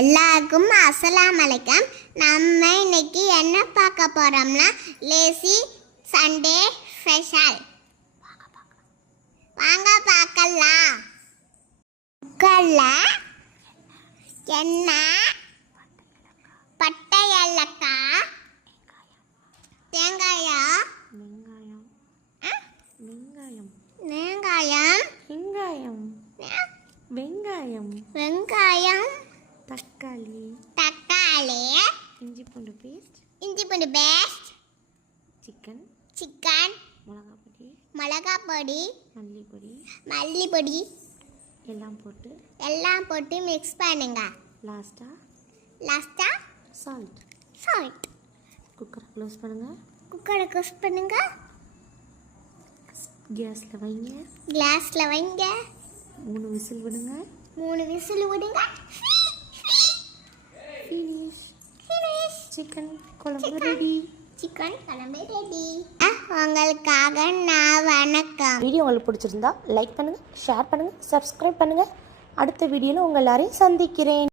எல்லாருக்கும் அஸ்ஸலாமு அலைக்கும். நம்ம இன்னைக்கு என்ன பார்க்க போறோம்னா லேசி சண்டே ஸ்பெஷல். வாங்க பார்க்கலாம். குக்கர்ல எண்ணெய், பட்டை, ஏலக்காய், வெங்காயம், வெங்காயம், தக்காளி, இஞ்சி பூண்டு பேஸ்ட், சிக்கன், மிளகாய் பொடி, மல்லிப்பொடி எல்லாம் போட்டு மிக்ஸ் பண்ணுங்க. லாஸ்டா சால்ட். குக்கரை க்ளோஸ் பண்ணுங்க. கிளாஸ்ல வைங்க. 3 விசில் விடுங்க. ஃபினிஷ். சிக்கன் குழம்பு ரெடி. உங்களுக்காக நான் வணக்கம். வீடியோ உங்களுக்கு பிடிச்சிருந்தா லைக் பண்ணுங்க, ஷேர் பண்ணுங்க, சப்ஸ்கிரைப் பண்ணுங்க. அடுத்த வீடியோவில் உங்கள் எல்லாரையும் சந்திக்கிறேன்.